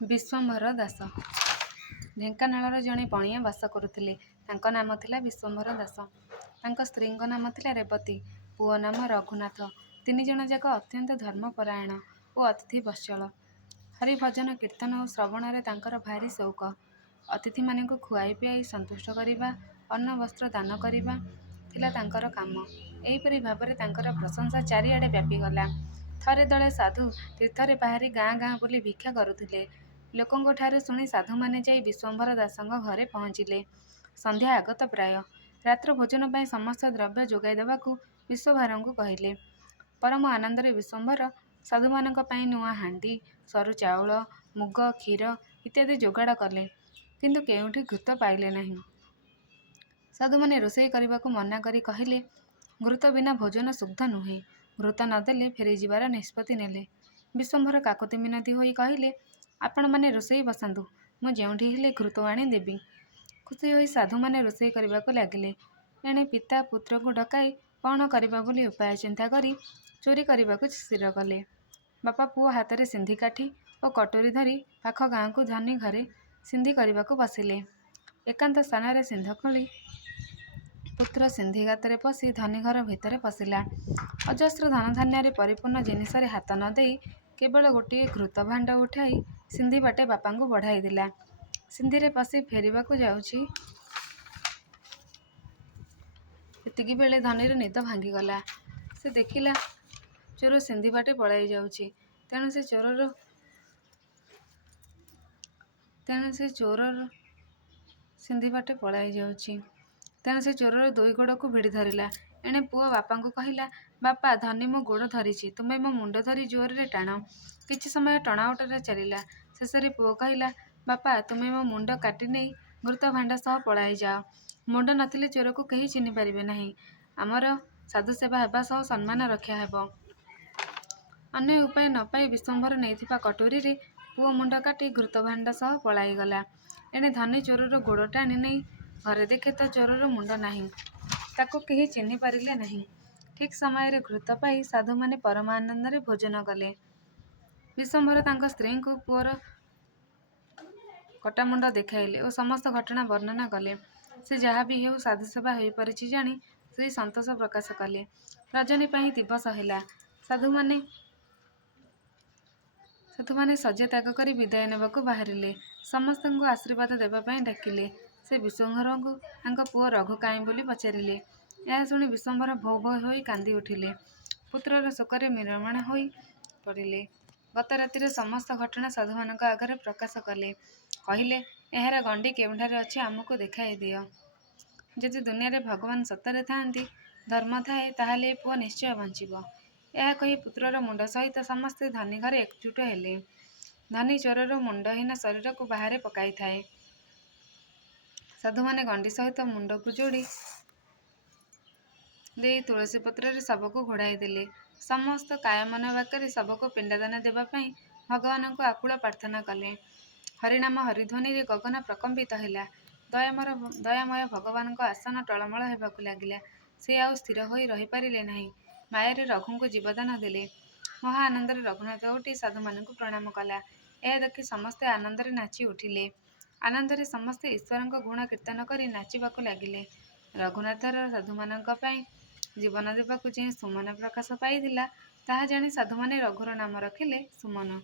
ବିଶ୍ୱମ୍ଭର ଦାସ ଢେଙ୍କାନାଳର ଜଣେ ପଣିଆ ବାସ କରୁଥିଲେ। ତାଙ୍କ ନାମ ଥିଲା ବିଶ୍ୱମ୍ଭର ଦାସ। ତାଙ୍କ ସ୍ତ୍ରୀଙ୍କ ନାମ ଥିଲା ରେବତୀ, ପୁଅ ନାମ ରଘୁନାଥ। ତିନି ଜଣ ଯାକ ଅତ୍ୟନ୍ତ ଧର୍ମପରାୟଣ ଓ ଅତିଥି ବତ୍ସଳ। ହରିଭଜନ କୀର୍ତ୍ତନ ଓ ଶ୍ରବଣରେ ତାଙ୍କର ଭାରି ସଉକ। ଅତିଥିମାନଙ୍କୁ ଖୁଆଇ ପିଆଇ ସନ୍ତୁଷ୍ଟ କରିବା, ଅନ୍ନ ବସ୍ତ୍ର ଦାନ କରିବା ଥିଲା ତାଙ୍କର କାମ। ଏହିପରି ଭାବରେ ତାଙ୍କର ପ୍ରଶଂସା ଚାରିଆଡ଼େ ବ୍ୟାପିଗଲା। ଥରେ ଦଳେ ସାଧୁ ତୀର୍ଥରେ ବାହାରି ଗାଁ ଗାଁ ବୁଲି ଭିକ୍ଷା କରୁଥିଲେ। ଲୋକଙ୍କଠାରୁ ଶୁଣି ସାଧୁମାନେ ଯାଇ ବିଶ୍ୱମ୍ଭର ଦାସଙ୍କ ଘରେ ପହଞ୍ଚିଲେ। ସନ୍ଧ୍ୟା ଆଗତ ପ୍ରାୟ। ରାତ୍ର ଭୋଜନ ପାଇଁ ସମସ୍ତ ଦ୍ରବ୍ୟ ଯୋଗାଇ ଦେବାକୁ ବିଶ୍ୱଭାରଙ୍କୁ କହିଲେ। ପରମ ଆନନ୍ଦରେ ବିଶ୍ୱମ୍ଭର ସାଧୁମାନଙ୍କ ପାଇଁ ନୂଆ ହାଣ୍ଡି, ସରୁ ଚାଉଳ, ମୁଗ, କ୍ଷୀର ଇତ୍ୟାଦି ଯୋଗାଡ଼ କଲେ। କିନ୍ତୁ କେଉଁଠି ଘୃତ ପାଇଲେ ନାହିଁ। ସାଧୁମାନେ ରୋଷେଇ କରିବାକୁ ମନା କରି କହିଲେ, ଘୃତ ବିନା ଭୋଜନ ଶୁଦ୍ଧ ନୁହେଁ। ଘୃତ ନଦେଲେ ଫେରିଯିବାର ନିଷ୍ପତ୍ତି ନେଲେ। ବିଶ୍ୱମ୍ଭର କାକୁତି ମିନତି ହୋଇ କହିଲେ, ଆପଣମାନେ ରୋଷେଇ ବସାନ୍ତୁ, ମୁଁ ଯେଉଁଠି ହେଲେ ଘୃତ ଆଣି ଦେବି। ଖୁସି ହୋଇ ସାଧୁମାନେ ରୋଷେଇ କରିବାକୁ ଲାଗିଲେ। ଏଣେ ପିତା ପୁତ୍ରକୁ ଡକାଇ କ'ଣ କରିବା ବୋଲି ଉପାୟ ଚିନ୍ତା କରି ଚୋରି କରିବାକୁ ସ୍ଥିର କଲେ। ବାପା ପୁଅ ହାତରେ ସିନ୍ଧି କାଠି ଓ କଟୁରୀ ଧରି ପାଖ ଗାଁକୁ ଧନୀ ଘରେ ସିନ୍ଧି କରିବାକୁ ବସିଲେ। ଏକାନ୍ତ ସ୍ଥାନରେ ସିନ୍ଧ ଖୋଳି ପୁତ୍ର ସିନ୍ଧି ଗାତରେ ପଶି ଧନୀ ଘର ଭିତରେ ପଶିଲା। ଅଜସ୍ର ଧନଧାନ୍ୟରେ ପରିପୂର୍ଣ୍ଣ ଜିନିଷରେ ହାତ ନ ଦେଇ କେବଳ ଗୋଟିଏ ଘୃତ ଭାଣ୍ଡ ଉଠାଇ ସିନ୍ଧି ବାଟେ ବାପାଙ୍କୁ ବଢ଼ାଇ ଦେଲା। ସିନ୍ଧିରେ ପଶି ଫେରିବାକୁ ଯାଉଛି, ଏତିକିବେଳେ ଧନୀର ନିଦ ଭାଙ୍ଗିଗଲା। ସେ ଦେଖିଲା ଚୋର ସିନ୍ଧି ବାଟେ ପଳାଇ ଯାଉଛି। ତେଣୁ ସେ ଚୋରର ଦୁଇ ଗୋଡ଼କୁ ଭିଡ଼ି ଧରିଲା। ଏଣେ ପୁଅ ବାପାଙ୍କୁ କହିଲା, ବାପା, ଧନୀ ମୋ ଗୋଡ଼ ଧରିଛି, ତୁମେ ମୋ ମୁଣ୍ଡ ଧରି ଜୋରରେ ଟାଣ। କିଛି ସମୟ ଟଣାଓଟରା ଚାଲିଲା। ଶେଷରେ ପୁଅ କହିଲା, ବାପା, ତୁମେ ମୋ ମୁଣ୍ଡ କାଟି ନେଇ ଘୃତ ଭାଣ୍ଡ ସହ ପଳାଇ ଯାଅ। ମୁଣ୍ଡ ନଥିଲେ ଚୋରକୁ କେହି ଚିହ୍ନି ପାରିବେ ନାହିଁ। ଆମର ସାଧୁସେବା ହେବା ସହ ସମ୍ମାନ ରକ୍ଷା ହେବ। ଅନ୍ୟ ଉପାୟ ନ ପାଇ ବିଶ୍ୱମ୍ଭର ନେଇଥିବା କଟୁରୀରେ ପୁଅ ମୁଣ୍ଡ କାଟି ଘୃତ ଭାଣ୍ଡ ସହ ପଳାଇଗଲା। ଏଣେ ଧନୀ ଚୋରର ଗୋଡ଼ ଟାଣି ନେଇ ଘରେ ଦେଖେ ତ ଚୋରର ମୁଣ୍ଡ ନାହିଁ। ତାକୁ କେହି ଚିହ୍ନି ପାରିଲେ ନାହିଁ। ଠିକ୍ ସମୟରେ ଘୃତ ପାଇ ସାଧୁମାନେ ପରମ ଆନନ୍ଦରେ ଭୋଜନ କଲେ। ବିଶ୍ୱମ୍ଭର ତାଙ୍କ ସ୍ତ୍ରୀଙ୍କୁ ପୁଅର କଟାମୁଣ୍ଡ ଦେଖାଇଲେ ଓ ସମସ୍ତ ଘଟଣା ବର୍ଣ୍ଣନା କଲେ। ସେ ଯାହା ବି ହେଉ ସାଧୁସେବା ହୋଇପାରିଛି ଜାଣି ସ୍ତ୍ରୀ ସନ୍ତୋଷ ପ୍ରକାଶ କଲେ। ରଜନୀ ପାଇଁ ଦିବସ ହେଲା। ସାଧୁମାନେ ଶଯ୍ୟା ତ୍ୟାଗ କରି ବିଦାୟ ନେବାକୁ ବାହାରିଲେ। ସମସ୍ତଙ୍କୁ ଆଶୀର୍ବାଦ ଦେବା ପାଇଁ ଡାକିଲେ। ସେ ବିଶ୍ୱମ୍ଭରଙ୍କୁ ତାଙ୍କ ପୁଅ ରଘୁ କାହିଁ ବୋଲି ପଚାରିଲେ। ଏହା ଶୁଣି ବିଶ୍ୱମ୍ଭର ଭୋ ଭୋ ହୋଇ କାନ୍ଦି ଉଠିଲେ। ପୁତ୍ରର ଶୋକରେ ମ୍ରିୟମାଣ ହୋଇ ପଡ଼ିଲେ। ଗତ ରାତିର ସମସ୍ତ ଘଟଣା ସାଧୁମାନଙ୍କ ଆଗରେ ପ୍ରକାଶ କଲେ। କହିଲେ, ଏହାର ଗଣ୍ଡି କେଉଁଠାରେ ଅଛି ଆମକୁ ଦେଖାଇ ଦିଅ। ଯଦି ଦୁନିଆରେ ଭଗବାନ ସତରେ ଥାଆନ୍ତି, ଧର୍ମ ଥାଏ, ତାହେଲେ ଏ ପୁଅ ନିଶ୍ଚୟ ବଞ୍ଚିବ। ଏହା କହି ପୁତ୍ରର ମୁଣ୍ଡ ସହିତ ସମସ୍ତେ ଧନୀ ଘରେ ଏକଜୁଟ ହେଲେ। ଧନୀ ଚୋରର ମୁଣ୍ଡହୀନ ଶରୀରକୁ ବାହାରେ ପକାଇଥାଏ। ସାଧୁମାନେ ଗଣ୍ଡି ସହିତ ମୁଣ୍ଡକୁ ଯୋଡ଼ି ଦେଇ ତୁଳସୀ ପତ୍ରରେ ଶବକୁ ଘୋଡ଼ାଇ ଦେଲେ। ସମସ୍ତ କାୟମନ ବାକ୍ୟରେ ଶବକୁ ପିଣ୍ଡଦାନ ଦେବା ପାଇଁ ଭଗବାନଙ୍କୁ ଆକୁଳ ପ୍ରାର୍ଥନା କଲେ। ହରିନାମ ହରିଧ୍ୱନିରେ ଗଗନ ପ୍ରକମ୍ପିତ ହେଲା। ଦୟାମୟ ଭଗବାନଙ୍କ ଆସନ ଟଳମଳ ହେବାକୁ ଲାଗିଲା। ସେ ଆଉ ସ୍ଥିର ହୋଇ ରହିପାରିଲେ ନାହିଁ। ମାୟାରେ ରଘୁଙ୍କୁ ଜୀବଦାନ ଦେଲେ। ମହା ଆନନ୍ଦରେ ରଘୁନାଥ ଉଠି ସାଧୁମାନଙ୍କୁ ପ୍ରଣାମ କଲା। ଏହା ଦେଖି ସମସ୍ତେ ଆନନ୍ଦରେ ନାଚି ଉଠିଲେ। ଆନନ୍ଦରେ ସମସ୍ତେ ଈଶ୍ୱରଙ୍କ ଗୁଣ କୀର୍ତ୍ତନ କରି ନାଚିବାକୁ ଲାଗିଲେ। ରଘୁନାଥର ସାଧୁମାନଙ୍କ ପାଇଁ ଜୀବନ ଦେବାକୁ ଯେଉଁ ସୁମନ ପ୍ରକାଶ ପାଇଥିଲା, ତାହା ଜାଣି ସାଧୁମାନେ ରଘୁର ନାମ ରଖିଲେ ସୁମନ।